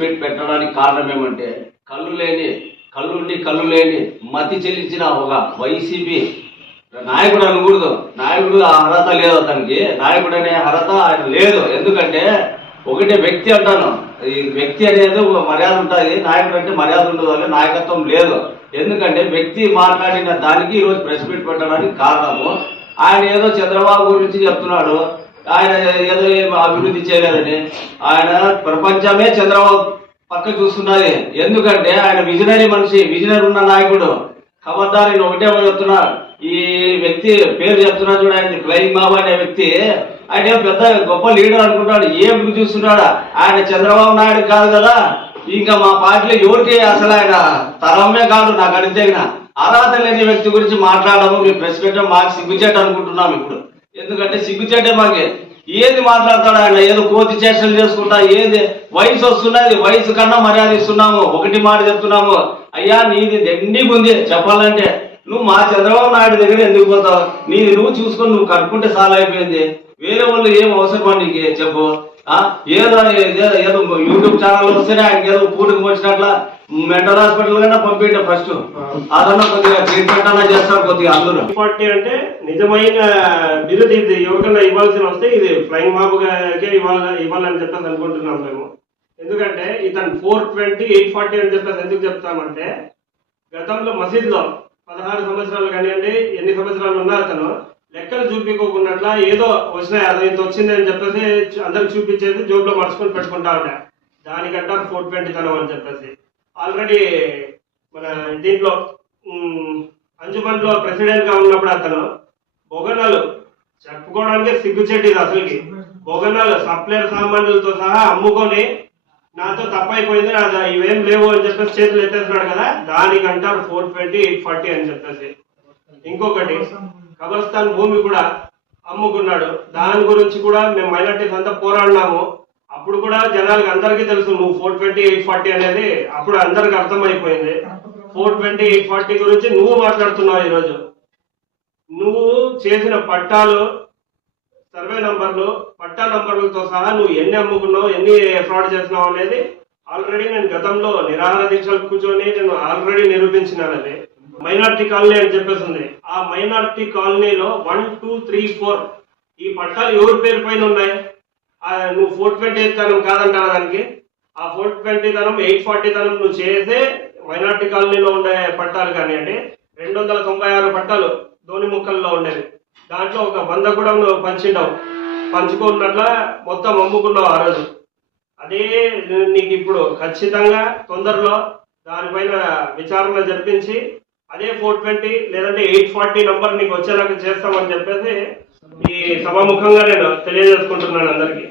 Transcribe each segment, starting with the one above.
Meet పెట్టడానికి కారణం ఏమంటే కళ్ళు లేని మతి చెల్లించిన ఒక వైసీపీ నాయకుడు అనకూడదు. నాయకుడు అర్హత లేదు అతనికి, నాయకుడు అనే అర్హత ఆయన లేదు. ఎందుకంటే ఒకటే వ్యక్తి అంటాను, ఈ వ్యక్తి అనేది మర్యాద ఉంటుంది, నాయకుడు అంటే మర్యాద ఉండదు, వల్ల నాయకత్వం లేదు. ఎందుకంటే వ్యక్తి మాట్లాడిన దానికి ఈరోజు ప్రెస్ మీట్ పెట్టడానికి కారణము ఆయన ఏదో చంద్రబాబు గురించి చెప్తున్నాడు, ఆయన ఏదో అభివృద్ధి చేయలేదని. ఆయన ప్రపంచమే చంద్రబాబు పక్క చూస్తున్నది. ఎందుకంటే ఆయన విజనరీ మనిషి, విజనరీ ఉన్న నాయకుడు. ఖబర్దార్ నేను ఒకటే చెప్తున్నా, ఈ వ్యక్తి పేరు చెప్తున్నా చూడ, ఆయన ఫ్లయింగ్ బాబు అనే వ్యక్తి ఆయన పెద్ద గొప్ప లీడర్ అనుకుంటాడు. ఏం చూస్తున్నాడా? ఆయన చంద్రబాబు నాయుడు కాదు కదా, ఇంకా మా పార్టీలో ఎవరికి అసలు ఆయన తరమే కాదు. నాకు అడిగిన అర్హత లేని వ్యక్తి గురించి మాట్లాడము మీ ప్రెస్ పెట్టడం మాకు సిగ్గుచేట అనుకుంటున్నాం ఇప్పుడు. ఎందుకంటే సిగ్గుచేటే మాకే. ఏది మాట్లాడతాడు ఆయన, ఏదో కోతి చేష్టలు చేసుకుంటా, ఏది వయసు వస్తున్నది, వయసు కన్నా మర్యాద ఇస్తున్నాము. ఒకటి మాట చెప్తున్నాము, అయ్యా నీది దండిగా ఉంది చెప్పాలంటే. నువ్వు మా చంద్రబాబు నాయుడు దగ్గర ఎందుకు పోతావు? నీది నువ్వు చూసుకొని నువ్వు కట్టుకుంటే చాలా అయిపోయింది. వేరే వాళ్ళు ఏం అవసరమా నీకు చెప్పు? ఏదో ఏదో యూట్యూబ్ ఛానల్ వస్తేనే ఆయనకి ఏదో పూటకు వచ్చినట్ల మెంటల్ హాస్పిటల్ కన్నా పంపించే ఫస్ట్ అదన్నా కొద్దిగా ట్రీట్మెంట్ అన్నా చేస్తారు కొద్దిగా అందరూ. పార్టీ అంటే నిజమైన బిరుదు ఇది ఎవరికన్నా ఇవ్వాల్సి వస్తే ఇది ఫ్లయింగ్ బాబుకే ఇవ్వాలని చెప్పేసి అనుకుంటున్నాం మేము. ఎందుకంటే ఇతను 420 840 అని చెప్పేసి ఎందుకు చెప్తామంటే, గతంలో మసీద్లో 16 సంవత్సరాలు కానివ్వండి, ఎన్ని సంవత్సరాలు ఉన్నా అతను లెక్కలు చూపించుకోకున్నట్లా ఏదో వచ్చినాయి, అది ఇంత వచ్చింది అని చెప్పేసి అందరికి చూపించేది జోబులో మర్చుకొని పెట్టుకుంటా ఉంటా. దానికంటారు 420 తనం అని చెప్పేసి. ఆల్రెడీ మన దీంట్లో అంజుమన్లో ప్రెసిడెంట్ గా ఉన్నప్పుడు అతను బొగనాలు చెప్పుకోవడానికి సిగ్గుచెట్టిది అసలుకి. బొగనాలు సప్లైర్ సామాన్యులతో సహా అమ్ముకొని నాతో తప్పైపోయింది, నా ఇవేం లేవు అని చెప్పేసి చేతులు ఎత్తేస్తున్నాడు కదా, దానికంటారు 420 840 అని చెప్పేసి. ఇంకొకటి కబర్స్థాన్ భూమి కూడా అమ్ముకున్నాడు. దాని గురించి కూడా మేము మైనార్టీస్ అంతా పోరాడినాము. అప్పుడు కూడా జనాలకి అందరికీ తెలుసు నువ్వు 420 840 అనేది అప్పుడు అందరికి అర్థమైపోయింది. 420 840 గురించి నువ్వు మాట్లాడుతున్నావు ఈరోజు. నువ్వు చేసిన పట్టాలు, సర్వే నంబర్లు, పట్టా నంబర్లతో సహా నువ్వు ఎన్ని అమ్ముకున్నావు, ఎన్ని ఫ్రాడ్ చేసినావు అనేది ఆల్రెడీ నేను గతంలో నిరాహార దీక్షలు కూర్చొని నేను ఆల్రెడీ నిరూపించినానది. మైనార్టీ కాలనీ అని చెప్పేసి ఉంది. ఆ మైనార్టీ కాలనీలో 1 2 3 4 ఈ పట్టాలు ఎవరి పేరు పైన ఉన్నాయి? నువ్వు 420 తనం కాదంటారా దానికి? ఆ 420 తనం 840 తనం నువ్వు చేసే మైనార్టీ కాలనీలో ఉండే పట్టాలు కానివ్వండి, 296 పట్టాలు ధోని ముక్కల్లో ఉండేవి. దాంట్లో ఒక 100 కూడా నువ్వు పంచుకున్నట్ల మొత్తం అమ్ముకున్నావు ఆ రోజు. అదే నీకు ఇప్పుడు ఖచ్చితంగా తొందరలో దానిపైన విచారణ జరిపించి అదే 420 లేదంటే 840 నంబర్ నీకు వచ్చేలాగా చేస్తామని చెప్పేసి ఈ సభాముఖంగా నేను తెలియజేసుకుంటున్నాను అందరికీ.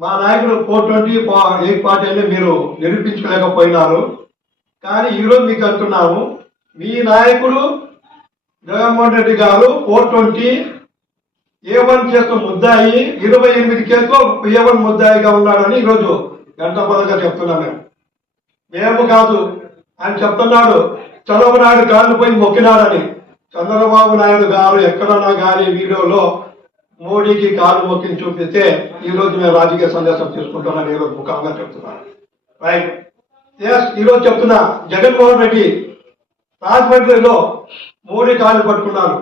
మా నాయకుడు 420 840 అని మీరు నిరూపించలేకపోయినారు. కానీ ఈరోజు మీకు అంటున్నాము, మీ నాయకుడు జగన్మోహన్ రెడ్డి గారు 420 A1 కేసు ముద్దాయి, 28 కేసులో A1 ముద్దాయిగా ఉన్నాడని ఈరోజు గంటపదగా చెప్తున్నాం. మేము కాదు ఆయన చెప్తున్నాడు, చంద్రబాబు నాయుడు కాళ్ళు పోయి మొక్కినాడని. చంద్రబాబు నాయుడు గారు ఎక్కడన్నా కానీ వీడియోలో మోడీకి కాలు మొక్కిని చూపిస్తే ఈరోజు మేము రాజకీయ సందేశం తీసుకుంటున్నాను ఈరోజు ముఖంగా చెప్తున్నాను. రైట్. ఈరోజు చెప్తున్నా, జగన్మోహన్ రెడ్డి రాజమండ్రిలో మోడీ కాళ్ళు పట్టుకున్నారు,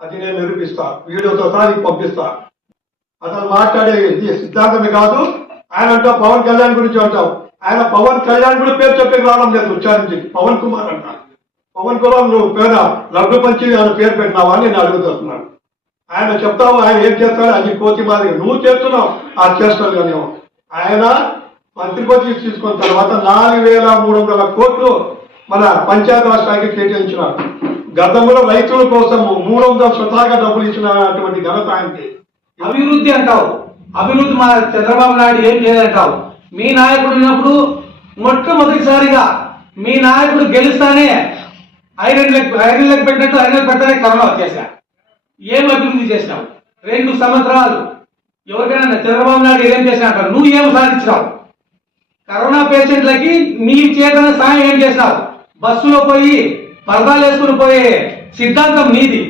అది నేను నిరూపిస్తా, వీడియోతో సహా పంపిస్తా. అతను మాట్లాడేది సిద్ధాంతమే కాదు. ఆయన అంటాం పవన్ కళ్యాణ్ గురించి అంటాం, ఆయన పవన్ కళ్యాణ్ కూడా పేరు చెప్పే రావడం లేదు ఉచ్చారించి. పవన్ కుమార్ అంట. పవన్ కుమార్ నువ్వు పేరు లడ్డు పంచి ఆయన పేరు పెట్టినావా అని నేను అడుగుతున్నాను. ఆయన చెప్తావు ఆయన ఏం చేస్తాడు, అది కోతి మాదిరి నువ్వు చేస్తున్నావు ఆ చేస్తాడు. కానీ ఆయన మంత్రి పదవి తీసుకున్న తర్వాత 4300 కోట్లు మన పంచాయతీ రాజ్ శాఖకి కేటాయించినారు. గతంలో రైతుల కోసం 300 స్వతహాగా డబ్బులు ఇచ్చినటువంటి ఘనత ఆయనకి. అభివృద్ధి అంటావు, అభివృద్ధి మా చంద్రబాబు నాయుడు ఏం లేదంటావు. మీ నాయకుడు ఉన్నప్పుడు మొట్టమొదటిసారిగా మీ నాయకుడు గెలుస్తానే ఐరన్ లెగ్ పెట్టినట్టు ఐరన్ పెట్టనే కరోనా వచ్చేసా. ఏం అభివృద్ధి చేసినావు? 2 సంవత్సరాలు ఎవరికైనా చంద్రబాబు నాయుడు ఏం చేసినా అంటారు, నువ్వు ఏం సాధించినావు? కరోనా పేషెంట్లకి నీ చేతన సాయం ఏం చేసినావు? బస్సులో పోయి పరదాలు వేసుకుని పోయే సిద్ధాంతం నీది.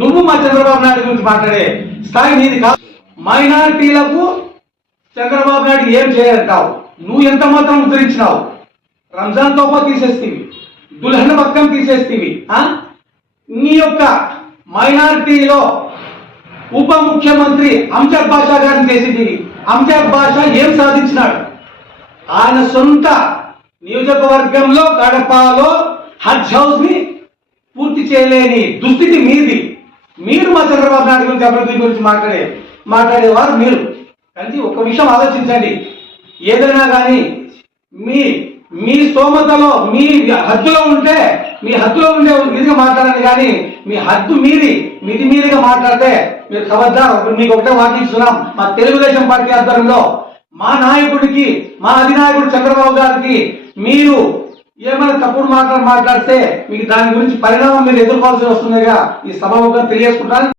నువ్వు మా చంద్రబాబు నాయుడు గురించి మాట్లాడే స్థాయి నీది కాదు. మైనారిటీలకు చంద్రబాబు నాయుడు ఏం చేయాలంటావు? నువ్వు ఎంత మాత్రం ఉద్ధరించినావు? రంజాన్ తోఫా తీసేస్తీవి, దుల్హన్ పక్కన తీసేస్తీవి. నీ యొక్క మైనారిటీలో ఉప ముఖ్యమంత్రి అంజద్ బాషా గారిని చేసింది. అంజద్ బాషా ఏం సాధించినాడు? ఆయన సొంత నియోజకవర్గంలో కడపలో హజ్ హౌస్ ని పూర్తి చేయలేని దుస్థితి మీది. మీరు మా చంద్రబాబు నాయుడు గురించి అభివృద్ధి గురించి మాట్లాడేవారు మీరు. కానీ ఒక విషయం ఆలోచించండి, ఏదైనా కానీ మీ స్తోమతలో మీ హద్దులో ఉంటే మీ హద్దులో ఉండే విధిగా మాట్లాడండి, కానీ మీ హద్దు మిది మీదిగా మాట్లాడితే మీరు ఖబర్దార్. మీకు ఒకటే వాకిస్తున్నాం, మా తెలుగుదేశం పార్టీ ఆధ్వర్యంలో మా నాయకుడికి, మా అధినాయకుడు చంద్రబాబు గారికి మీరు ఏమైనా తప్పుడు మాట్లాడితే మీకు దాని గురించి పరిణామం మీరు ఎదుర్కోవాల్సి వస్తుందిగా ఈ సభాముఖంగా తెలియజేసుకుంటాను.